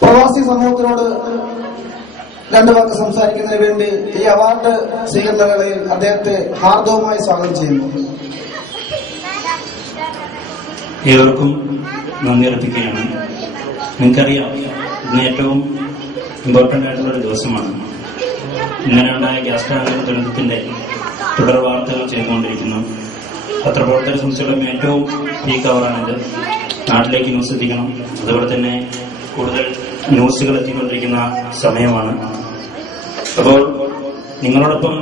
പ്രവാസി സമൂഹത്തിനോട് രണ്ടു വാക്ക് സംസാരിക്കുന്നതിന് വേണ്ടി ഈ അവാർഡ് സ്വീകരണ വേളയിൽ അദ്ദേഹത്തെ ഹാർദവുമായി സ്വാഗതം ചെയ്യുന്നു. ഏവർക്കും നന്ദി അർപ്പിക്കുകയാണ്. നിങ്ങൾക്കറിയാം, ഇന്ന് ഏറ്റവും ഇമ്പോർട്ടൻ്റ് ആയിട്ടുള്ളൊരു ദിവസമാണ്. ഇന്നലെ ഉണ്ടായ ഗ്യാസ് ടാങ്കർ ദുരന്തത്തിന്റെ തുടർ വാർത്തകൾ ചെയ്തുകൊണ്ടിരിക്കുന്നു. പത്രപ്രവർത്തകരെ സംബന്ധിച്ചിടത്തോളം ഏറ്റവും പീക്ക് അവറാണിത്. നാട്ടിലേക്ക് ന്യൂസ് എത്തിക്കണം, അതുപോലെ തന്നെ കൂടുതൽ ന്യൂസുകൾ എത്തിക്കൊണ്ടിരിക്കുന്ന സമയമാണ്. അപ്പോൾ നിങ്ങളോടൊപ്പം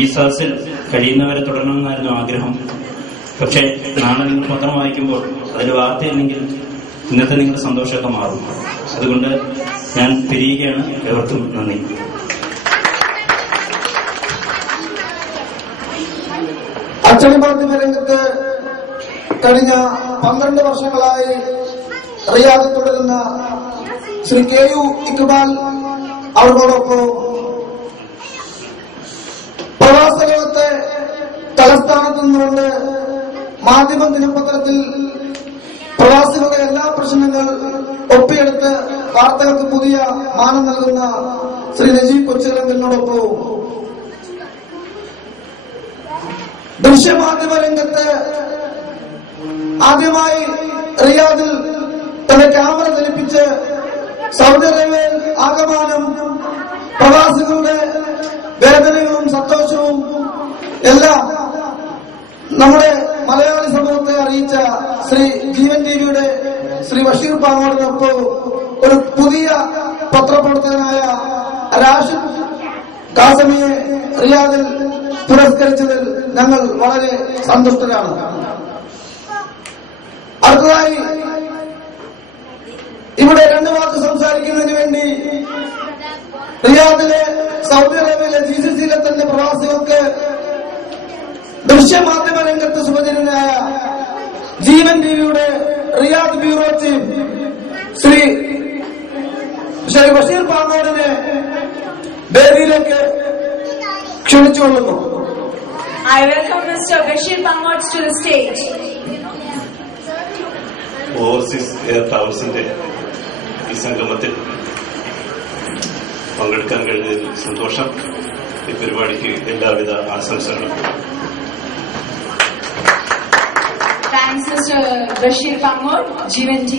ഈ സദസ്സിൽ കഴിയുന്നവരെ തുടരണമെന്നായിരുന്നു ആഗ്രഹം. പക്ഷേ നാളെ നിങ്ങൾ പത്രം വായിക്കുമ്പോൾ അതിൽ വാർത്തയില്ലെങ്കിൽ ഇന്നത്തെ നിങ്ങളുടെ സന്തോഷമൊക്കെ മാറും. അതുകൊണ്ട് ഞാൻ പിരിയുകയാണ്. ഏവർക്കും നന്ദി. അച്ചടി മാധ്യമ രംഗത്ത് കഴിഞ്ഞ 12 വർഷങ്ങളായി റിയാദിൽ തുടരുന്ന ശ്രീ KU ഇക്ബാൽ അവരോടൊപ്പം പ്രവാസലോകത്തെ തലസ്ഥാനത്ത് നിന്നുകൊണ്ട് മാധ്യമ ദിനപത്രത്തിൽ പ്രവാസികളുടെ എല്ലാ പ്രശ്നങ്ങൾ ഒപ്പിയെടുത്ത് വാർത്തകൾക്ക് പുതിയ മാനം നൽകുന്ന ശ്രീ നജീബ് കൊച്ചിറങ്കലിനോടൊപ്പം ദൃശ്യമാധ്യമ രംഗത്ത് ആദ്യമായി റിയാദിൽ തന്റെ ക്യാമറ ചലിപ്പിച്ച് സൗദി അറേബ്യയിൽ ആകമാനം പ്രവാസികളുടെ വേദനകളും സന്തോഷവും എല്ലാം നമ്മുടെ മലയാളി സമൂഹത്തെ അറിയിച്ച ശ്രീ ജീവൻ ടിവിയുടെ ശ്രീ ബഷീർ പാങ്ങോടിനൊപ്പം ഒരു പുതിയ പത്രപ്രവർത്തകനായ റാഷിദ് കാസമിയെ റിയാദിൽ പുരസ്കരിച്ചതിൽ ഞങ്ങൾ വളരെ സന്തുഷ്ടരാണ്. അടുത്തതായി ഇവിടെ 2 വാക്ക് സംസാരിക്കുന്നതിന് വേണ്ടി റിയാദിലെ സൗദി അറേബ്യയിലെ GCCയിലെ തന്നെ പ്രവാസികൾക്ക് ദൃശ്യമാധ്യമ രംഗത്ത് സുപരിചിതനായ ജീവൻ ടിവിയുടെ Riyadh bureau chief Shri Basheer പാങ്ങോടിനെ വേദിയിലേക്ക് ക്ഷണിച്ചുകൊള്ളുന്നു. I welcome Mr. Bashir Pangod to the stage. Overseas air ട്രാവൽസിന്റെ ഈ സംഗമത്തിൽ പങ്കെടുക്കാൻ കഴിഞ്ഞതിൽ സന്തോഷം. ഈ പരിപാടിക്ക് എല്ലാവിധ ആശംസകളും. Thanks Mr. Bashir Pangod, GNT.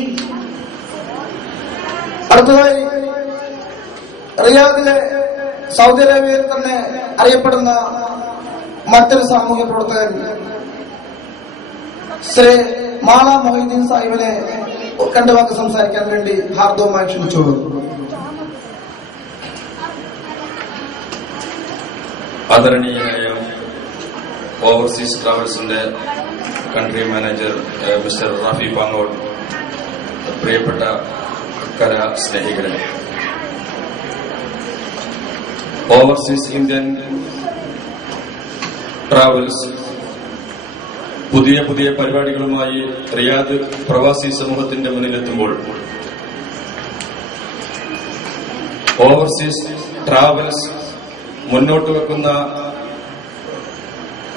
അടുത്തതായി റിയാദിലെ സൗദി അറേബ്യയിൽ തന്നെ അറിയപ്പെടുന്ന മറ്റൊരു സാമൂഹ്യ പ്രവർത്തകൻ ശ്രീ മാള മൊഹീദ്ദീൻ സാഹിബിനെ 2 വാക്ക് സംസാരിക്കാൻ വേണ്ടി ഹാർദവുമായി ക്ഷണിച്ചോളൂ. ആദരണീയനായ ഓവർസീസ് ട്രാവൽസിന്റെ country manager mister Rafi Pangod, പ്രിയപ്പെട്ട കര സ്നേഹികളെ, ഓവർസീസ് ഇന്ത്യൻ ട്രാവൽസ് പുതിയ പുതിയ പരിപാടികളുമായി റിയാദ് പ്രവാസി സമൂഹത്തിന്റെ മുന്നിലെത്തുമ്പോൾ ഓവർസീസ് ട്രാവൽസ് മുന്നോട്ട് വെക്കുന്ന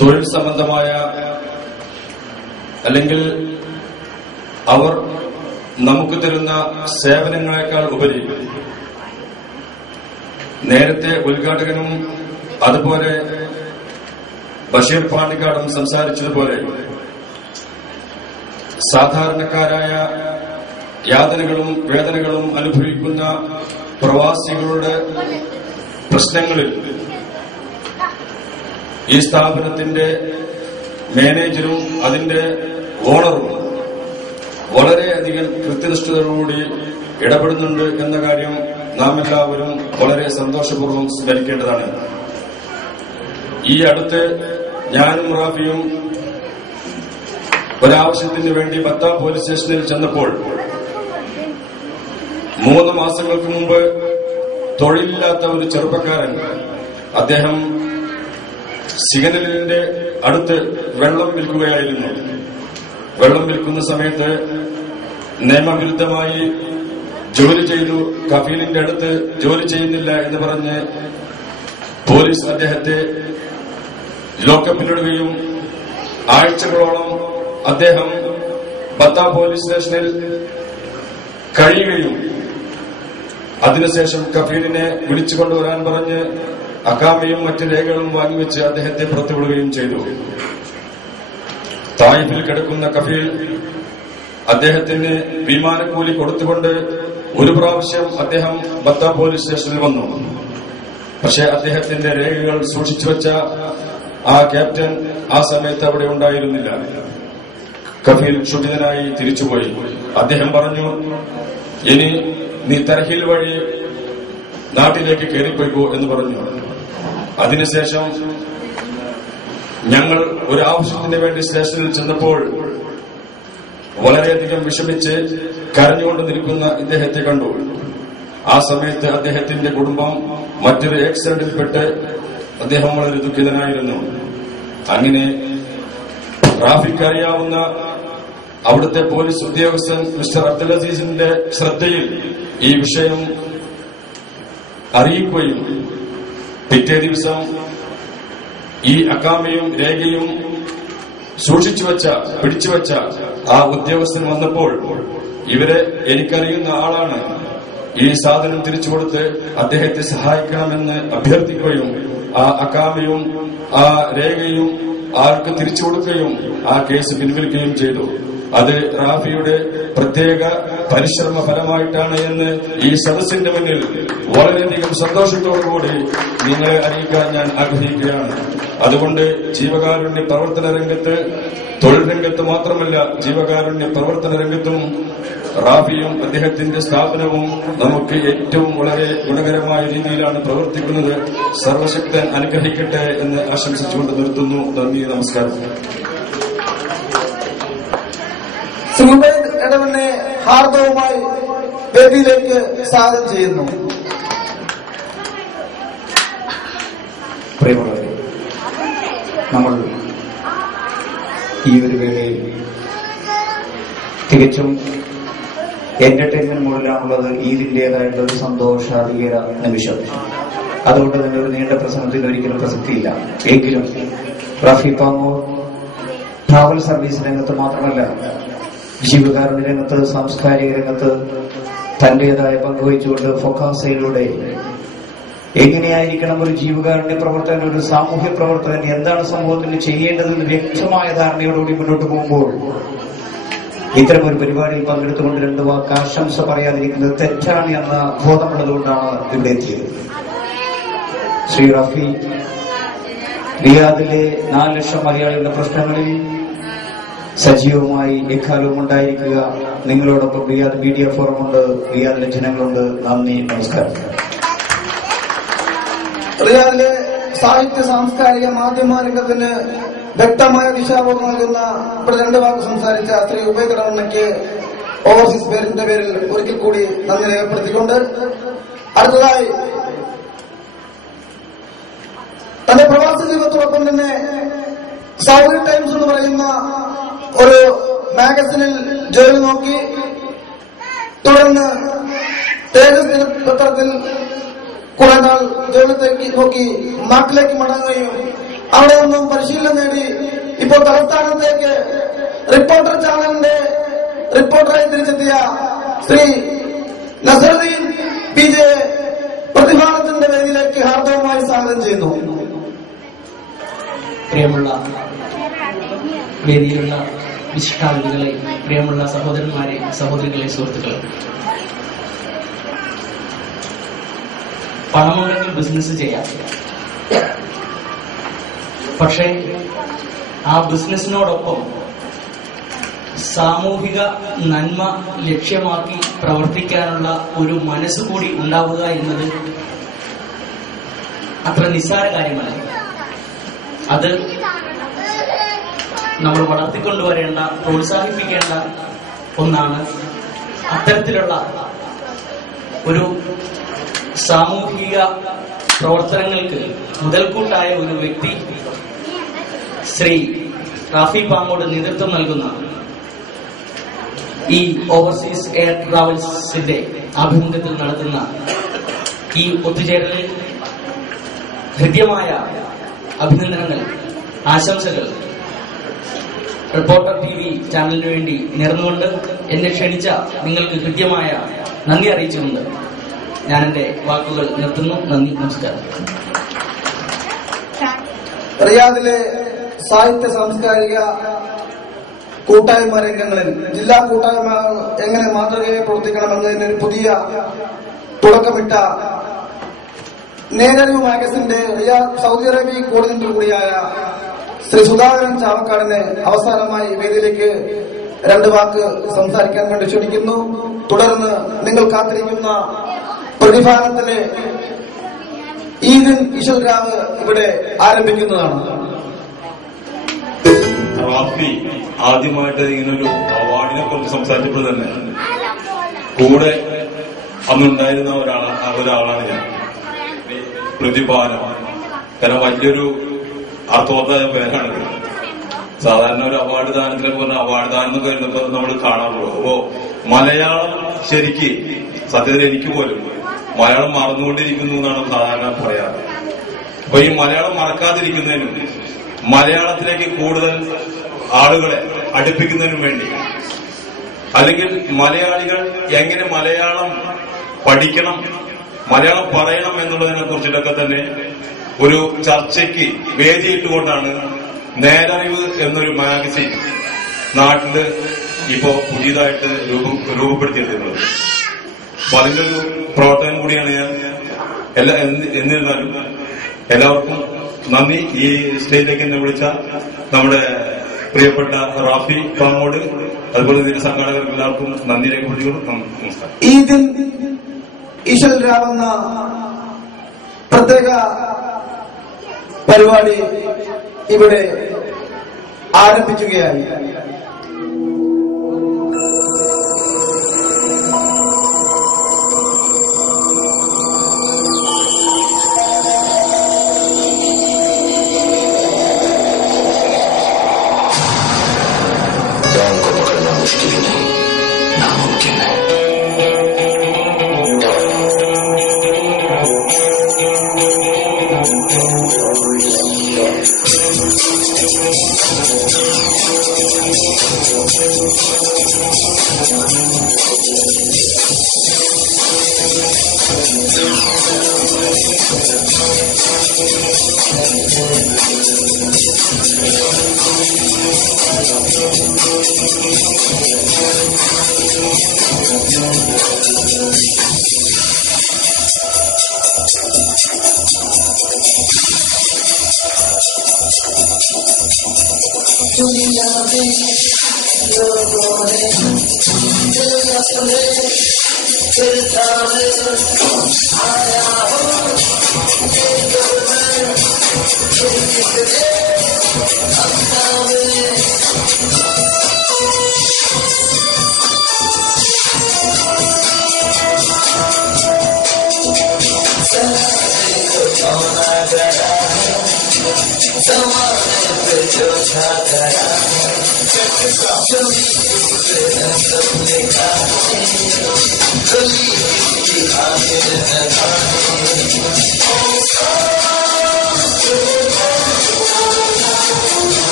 തൊഴിൽ സംബന്ധമായ അല്ലെങ്കിൽ അവർ നമുക്ക് തരുന്ന സേവനങ്ങളെക്കാൾ ഉപരി നേരത്തെ ഉദ്ഘാടകനും അതുപോലെ ബഷീർ പാണ്ടിക്കാടും സംസാരിച്ചതുപോലെ സാധാരണക്കാരായ യാതനകളും വേദനകളും അനുഭവിക്കുന്ന പ്രവാസികളുടെ പ്രശ്നങ്ങളിൽ ഈ സ്ഥാപനത്തിന്റെ മാനേജരും അതിന്റെ ഓണറും വളരെയധികം കൃത്യനിഷ്ഠതയോടുകൂടി ഇടപെടുന്നുണ്ട് എന്ന കാര്യം നാം എല്ലാവരും വളരെ സന്തോഷപൂർവ്വം സ്മരിക്കേണ്ടതാണ്. ഈ അടുത്ത് ഞാനും റാഫിയും ഒരാവശ്യത്തിന് വേണ്ടി ബത്ത പോലീസ് സ്റ്റേഷനിൽ ചെന്നപ്പോൾ 3 മാസങ്ങൾക്ക് മുമ്പ് തൊഴിലില്ലാത്ത ഒരു ചെറുപ്പക്കാരൻ, അദ്ദേഹം സിഗ്നലിന്റെ അടുത്ത് വെള്ളം വിൽക്കുകയായിരുന്നു. വെള്ളം വിൽക്കുന്ന സമയത്ത് നിയമവിരുദ്ധമായി ജോലി ചെയ്തു, കഫീലിന്റെ അടുത്ത് ജോലി ചെയ്യുന്നില്ല എന്ന് പറഞ്ഞ് പോലീസ് അദ്ദേഹത്തെ ലോക്കപ്പിലിടുകയും ആഴ്ചകളോളം അദ്ദേഹം ബത്ത പോലീസ് സ്റ്റേഷനിൽ കഴിയുകയും അതിനുശേഷം കഫീലിനെ വിളിച്ചുകൊണ്ടുവരാൻ പറഞ്ഞ് അക്കാമയും മറ്റ് രേഖകളും വാങ്ങിവെച്ച് അദ്ദേഹത്തെ പുറത്തുവിടുകയും ചെയ്തു. തായിഫിൽ കിടക്കുന്ന കഫീൽ അദ്ദേഹത്തിന് വിമാനക്കൂലി കൊടുത്തുകൊണ്ട് ഒരു പ്രാവശ്യം അദ്ദേഹം ബത്ത പോലീസ് സ്റ്റേഷനിൽ വന്നു. പക്ഷെ അദ്ദേഹത്തിന്റെ രേഖകൾ സൂക്ഷിച്ചു വെച്ച ആ ക്യാപ്റ്റൻ ആ സമയത്ത് അവിടെ ഉണ്ടായിരുന്നില്ല. കഫീൽ ക്ഷുഭിതനായി തിരിച്ചുപോയി. അദ്ദേഹം പറഞ്ഞു, ഇനി നീ തർഹീൽ വഴി നാട്ടിലേക്ക് കയറിപ്പോയിക്കോ എന്ന് പറഞ്ഞു. അതിനുശേഷം ഞങ്ങൾ ഒരു ആവശ്യത്തിന് വേണ്ടി സ്റ്റേഷനിൽ ചെന്നപ്പോൾ വളരെയധികം വിഷമിച്ച് കരഞ്ഞുകൊണ്ട് നിൽക്കുന്ന ഇദ്ദേഹത്തെ കണ്ടു. ആ സമയത്ത് അദ്ദേഹത്തിന്റെ കുടുംബം മറ്റൊരു ആക്സിഡന്റിൽപ്പെട്ട് അദ്ദേഹം വളരെ ദുഃഖിതനായിരുന്നു. അങ്ങനെ റാഫിക്ക് അറിയാവുന്ന അവിടുത്തെ പോലീസ് ഉദ്യോഗസ്ഥൻ മിസ്റ്റർ അബ്ദുൽ അസീസിന്റെ ശ്രദ്ധയിൽ ഈ വിഷയം അറിയിക്കുകയും പിറ്റേ ദിവസം ഈ അക്കാമയും രേഖയും പിടിച്ചുവെച്ച ആ ഉദ്യോഗസ്ഥൻ വന്നപ്പോൾ ഇവരെ എനിക്കറിയുന്ന ആളാണ്, ഈ സാധനം തിരിച്ചു കൊടുത്ത് അദ്ദേഹത്തെ സഹായിക്കണമെന്ന് അഭ്യർത്ഥിക്കുകയും ആ അക്കാമയും ആ രേഖയും ആർക്ക് തിരിച്ചു കൊടുക്കുകയും ആ കേസ് പിൻവലിക്കുകയും ചെയ്തു. അത് റാഫിയുടെ പ്രത്യേക പരിശ്രമ ഫലമായിട്ടാണ് എന്ന് ഈ സദസ്സിന്റെ മുന്നിൽ വളരെയധികം സന്തോഷത്തോടുകൂടി നിങ്ങളെ അറിയിക്കാൻ ഞാൻ ആഗ്രഹിക്കുകയാണ്. അതുകൊണ്ട് ജീവകാരുണ്യ പ്രവർത്തന രംഗത്ത്, തൊഴിൽ രംഗത്ത് മാത്രമല്ല, ജീവകാരുണ്യ പ്രവർത്തന രംഗത്തും റാഫിയും അദ്ദേഹത്തിന്റെ സ്ഥാപനവും നമുക്ക് ഏറ്റവും വളരെ ഗുണകരമായ രീതിയിലാണ് പ്രവർത്തിക്കുന്നത്. സർവശക്തൻ അനുഗ്രഹിക്കട്ടെ എന്ന് ആശംസിച്ചുകൊണ്ട് നിർത്തുന്നു. നന്ദി, നമസ്കാരം. ഇടവണ്ണെ ഹാർദവുമായി വേദിയിലേക്ക് സ്വാഗതം ചെയ്യുന്നു. പ്രിയമുള്ളവരെ, നമ്മൾ ഈ ഒരു വേളയിൽ തികച്ചും എന്റർടൈൻമെന്റ് മോഡിലാണുള്ളത്. ഈദിന്റേതായിട്ടുള്ള ഒരു സന്തോഷാധികര നിമിഷം. അതുകൊണ്ട് തന്നെ ഒരു നീണ്ട പ്രസംഗത്തിന് ഒരിക്കലും പ്രസക്തിയില്ല. എങ്കിലും റാഫി പാങ്ങൂർ ട്രാവൽ സർവീസ് രംഗത്ത് മാത്രമല്ല, ജീവകാരുണ്യ രംഗത്ത്, സാംസ്കാരിക രംഗത്ത് തന്റേതായ പങ്കുവഹിച്ചുകൊണ്ട് ഫൊക്കാസയിലൂടെ എങ്ങനെയായിരിക്കണം ഒരു ജീവകാരുണ്യ പ്രവർത്തകൻ, ഒരു സാമൂഹ്യ പ്രവർത്തകൻ, എന്താണ് സമൂഹത്തിന് ചെയ്യേണ്ടതെന്ന് വ്യക്തമായ ധാരണയോടുകൂടി മുന്നോട്ട് പോകുമ്പോൾ ഇത്തരം ഒരു പരിപാടിയിൽ പങ്കെടുത്തുകൊണ്ട് രണ്ട് വാക്ക് ആശംസ പറയാതിരിക്കുന്നത് തെറ്റാണ് എന്ന ബോധമുള്ളതുകൊണ്ടാണ് ഇവിടെ എത്തിയത്. ശ്രീ റാഫി റിയാദിലെ 4 ലക്ഷം മലയാളികളുടെ പ്രശ്നങ്ങളിൽ സജീവമായി എക്കാലവും ഉണ്ടായിരിക്കുക. നിങ്ങളോടൊപ്പം റിയാദ് മീഡിയ ഫോറം ഉണ്ട്, റിയാദിലെ ജനങ്ങളുണ്ട്. നന്ദി, നമസ്കാരം. റിയാദിലെ സാഹിത്യ സാംസ്കാരിക മാധ്യമ രംഗത്തിന് വ്യക്തമായ ദിശാബോധം നൽകുന്ന ഇവിടെ 2 വാക്ക് സംസാരിച്ച ശ്രീ ഉബൈദ് റഹ്മാനിക്ക് ഓവർസീസ് പേരിന്റെ പേരിൽ ഒരിക്കൽ കൂടി നന്ദി രേഖപ്പെടുത്തിക്കൊണ്ട് അടുത്തതായി തന്റെ പ്രവാസ ജീവിതത്തോടൊപ്പം തന്നെ സൗദി ടൈംസ് എന്ന് പറയുന്ന ഒരു മാഗസിനിൽ ജോലി നോക്കി, തുടർന്ന് തേജസ് ദിനപത്രത്തിൽ കുറെ നാൾ ജോലി നോക്കി നാട്ടിലേക്ക് മടങ്ങുകയും അവിടെ നിന്നും പരിശീലനം നേടി ഇപ്പോൾ തലസ്ഥാനത്തേക്ക് റിപ്പോർട്ടർ ചാനലിന്റെ റിപ്പോർട്ടറായി തിരിച്ചെത്തിയ ശ്രീ നസറുദ്ദീൻ പി ജെ പ്രതിഭാനത്തിന്റെ വേദിയിലേക്ക് ഹാർദവമായി സ്വാഗതം ചെയ്യുന്നു. പ്രിയമുള്ള വേദിയിലുള്ള വിശിഷ്ടാതിഥികളെ, പ്രിയമുള്ള സഹോദരന്മാരെ, സഹോദരികളെ, സുഹൃത്തുക്കളെ, പണമുണ്ടെങ്കിൽ ബിസിനസ് ചെയ്യാം. പക്ഷേ ആ ബിസിനസിനോടൊപ്പം സാമൂഹിക നന്മ ലക്ഷ്യമാക്കി പ്രവർത്തിക്കാനുള്ള ഒരു മനസ്സുകൂടി ഉണ്ടാവുക എന്നത് അത്ര നിസ്സാര കാര്യമല്ല. അത് നമ്മൾ വളർത്തിക്കൊണ്ടുവരേണ്ട, പ്രോത്സാഹിപ്പിക്കേണ്ട ഒന്നാണ്. അത്തരത്തിലുള്ള ഒരു സാമൂഹിക പ്രവർത്തനങ്ങൾക്ക് മുതൽക്കൂട്ടായ ഒരു വ്യക്തി ശ്രീ റാഫി പാങ്ങോട് നേതൃത്വം നൽകുന്ന ഈ ഓവർസീസ് എയർ ട്രാവൽസിന്റെ ആഭിമുഖ്യത്തിൽ നടത്തുന്ന ഈ ഒത്തുചേരലിൽ ഹൃദ്യമായ അഭിനന്ദനങ്ങൾ, ആശംസകൾ റിപ്പോർട്ടർ TV ചാനലിന് വേണ്ടി നേർന്നുകൊണ്ട് എന്നെ ക്ഷണിച്ച നിങ്ങൾക്ക് ഹൃദ്യമായ നന്ദി അറിയിച്ചുകൊണ്ട് ഞാൻ എന്റെ വാക്കുകൾ നിർത്തുന്നു. നന്ദി, നമസ്കാരം. റിയാദിലെ സാഹിത്യ സാംസ്കാരിക കൂട്ടായ്മ രംഗങ്ങളിൽ ജില്ലാ കൂട്ടായ്മ എങ്ങനെ മാതൃകയെ പ്രവർത്തിക്കണമെന്നതിന് ഒരു പുതിയ തുടക്കമിട്ട നേരറിവ് മാഗസിന്റെ റിയാദ് സൗദി അറേബ്യ കോർഡിനേറ്റർ കൂടിയായ ശ്രീ സുധാകരൻ ചാവക്കാടിനെ അവസാനമായി വേദിയിലേക്ക് രണ്ട് വാക്ക് സംസാരിക്കാൻ വേണ്ടി ക്ഷണിക്കുന്നു. തുടർന്ന് നിങ്ങൾ കാത്തിരിക്കുന്ന പ്രതിഭാനത്തിലെ ഈദിൻ ഇശൽ രാവ് ഇവിടെ ആരംഭിക്കുന്നതാണ്. റാഫി ആദ്യമായിട്ട് ഇങ്ങനൊരു അവാർഡിനെ കുറിച്ച് സംസാരിച്ചപ്പോൾ തന്നെ കൂടെ അന്നുണ്ടായിരുന്ന ഒരാളാണ് ഞാൻ. പ്രതിഭാനം, കാരണം വലിയൊരു അർത്ഥവത്തായ പേരാണിത്. സാധാരണ ഒരു അവാർഡ് ദാനത്തിലൊക്കെ പറഞ്ഞ അവാർഡ് ദാനം എന്നൊക്കെ വരുന്നപ്പോ നമ്മൾ കാണാറുള്ളൂ. അപ്പോ മലയാളം ശരിക്ക് സത്യത്തിൽ എനിക്ക് പോലും മലയാളം മറന്നുകൊണ്ടിരിക്കുന്നു എന്നാണ് സാധാരണ പറയാറ്. അപ്പൊ ഈ മലയാളം മറക്കാതിരിക്കുന്നതിനും മലയാളത്തിലേക്ക് കൂടുതൽ ആളുകളെ അടുപ്പിക്കുന്നതിനും വേണ്ടി, അല്ലെങ്കിൽ മലയാളികൾ എങ്ങനെ മലയാളം പഠിക്കണം, മലയാളം പറയണം എന്നുള്ളതിനെ കുറിച്ചിട്ടൊക്കെ തന്നെ ഒരു ചർച്ചയ്ക്ക് വേദിയിട്ടുകൊണ്ടാണ് നേരറിവ് എന്നൊരു മാഗസിൻ നാട്ടില് ഇപ്പോ പുതിയതായിട്ട് രൂപപ്പെടുത്തിയെടുക്കുന്നത്. അപ്പൊ അതിന്റെ ഒരു പ്രവർത്തനം കൂടിയാണ് ഞാൻ. എന്നിരുന്നാലും എല്ലാവർക്കും നന്ദി. ഈ സ്റ്റേജിലേക്ക് എന്നെ വിളിച്ച നമ്മുടെ പ്രിയപ്പെട്ട റാഫി പാങ്ങോട്, അതുപോലെ ഇതിന്റെ സംഘാടകർക്ക് എല്ലാവർക്കും നന്ദി രേഖപ്പെടുത്തിക്കൊണ്ട് നമസ്കാരം. ഈദിൻ ഇശൽ രാവെന്ന പ്രത്യേക പരിപാടി ഇവിടെ ആരംഭിക്കുകയായി.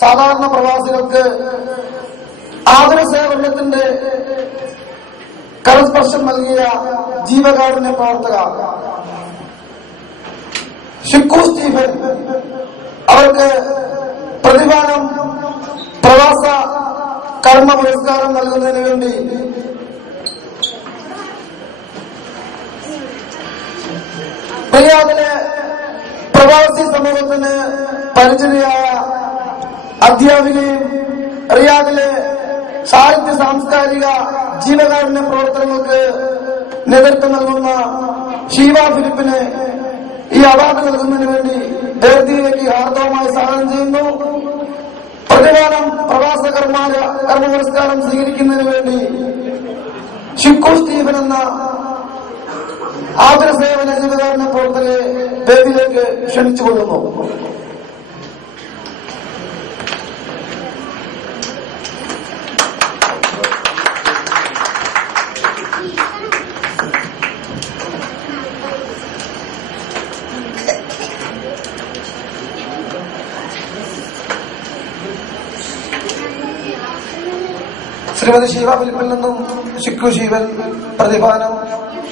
സാധാരണ പ്രവാസികൾക്ക് ആതുര സേവനത്തിന്റെ കരസ്പർശം നൽകിയ ജീവകാരുണ്യ പ്രവർത്തക ഷിക്കു സ്റ്റീഫൻ അവർക്ക് പ്രതിഫലം പ്രവാസ കർമ്മ പുരസ്കാരം നൽകുന്നതിന് വേണ്ടി റിയാദിലെ പ്രവാസി സമൂഹത്തിന് പരിചിതയായ അധ്യാപികയും റിയാദിലെ സാഹിത്യ സാംസ്കാരിക ജീവകാരുണ്യ പ്രവർത്തനങ്ങൾക്ക് നേതൃത്വം നൽകുന്ന ഷീബ ഫിലിപ്പിന് ഈ അവാർഡ് നൽകുന്നതിന് വേണ്ടി വേദിയിലേക്ക് ഹാർദവമായി സ്വാഗതം ചെയ്യുന്നു. പ്രതിഫലം പ്രവാസ കർമ്മ പുരസ്കാരം സ്വീകരിക്കുന്നതിന് വേണ്ടി ഷിക്കു സ്റ്റീഫൻ എന്ന ആതുര സേവന ജീവകാരുണ്യ പ്രവർത്തകരെ വേദിയിലേക്ക് ക്ഷണിച്ചുകൊള്ളുന്നു. ശ്രീമതി ഷീബ ഫിലിപ്പിൽ നിന്നും ഷിക്കു സ്റ്റീഫൻ പ്രതിഫലം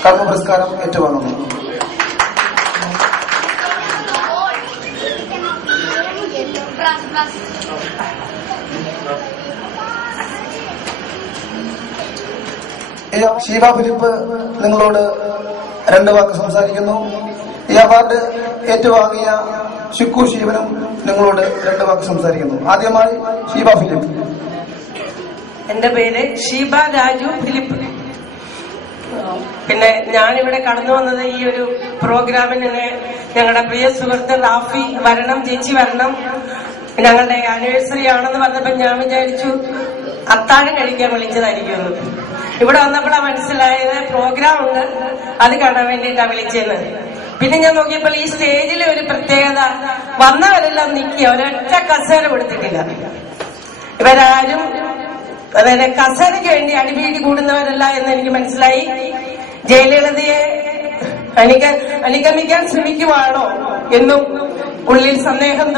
കർമ്മ പുരസ്കാരം ഏറ്റുവാങ്ങുന്നു. ഷീബ ഫിലിപ്പ് നിങ്ങളോട് 2 വാക്ക് സംസാരിക്കുന്നു. ഈ അവാർഡ് ഏറ്റുവാങ്ങിയ ഷിക്കു സ്റ്റീഫനും നിങ്ങളോട് 2 വാക്ക് സംസാരിക്കുന്നു. ആദ്യമായി ഷീബ ഫിലിപ്പ്. എന്റെ പേര് ഷീബ രാജു ഫിലിപ്പ്. പിന്നെ ഞാനിവിടെ കടന്നു വന്നത് ഈ ഒരു പ്രോഗ്രാമിന് ഞങ്ങളുടെ പ്രിയ സുഹൃത്ത് റാഫി വരണം, ചേച്ചി വരണം, ഞങ്ങളുടെ ആനിവേഴ്സറി ആണെന്ന് പറഞ്ഞപ്പോ ഞാൻ വിചാരിച്ചു അത്താഴം കഴിക്കാൻ വിളിച്ചതായിരിക്കും. ഇവിടെ വന്നപ്പോഴാണ് മനസ്സിലായത് പ്രോഗ്രാം ഉണ്ട്, അത് കാണാൻ വേണ്ടിയിട്ടാണ് വിളിച്ചത്. പിന്നെ ഞാൻ നോക്കിയപ്പോൾ ഈ സ്റ്റേജിലെ ഒരു പ്രത്യേകത, വന്നവരെല്ലാം നിൽക്കുക, ഒരൊറ്റ കസേര കൊടുത്തിട്ടില്ല. ഇവരാരും അതായത് കസേരയ്ക്ക് വേണ്ടി അടിപിടി കൂടുന്നവരല്ല എന്ന് എനിക്ക് മനസ്സിലായി. ജയലളിതയെ അനുഗമിക്കാൻ ശ്രമിക്കുവാണോ എന്നും ഉള്ളിൽ സന്ദേഹം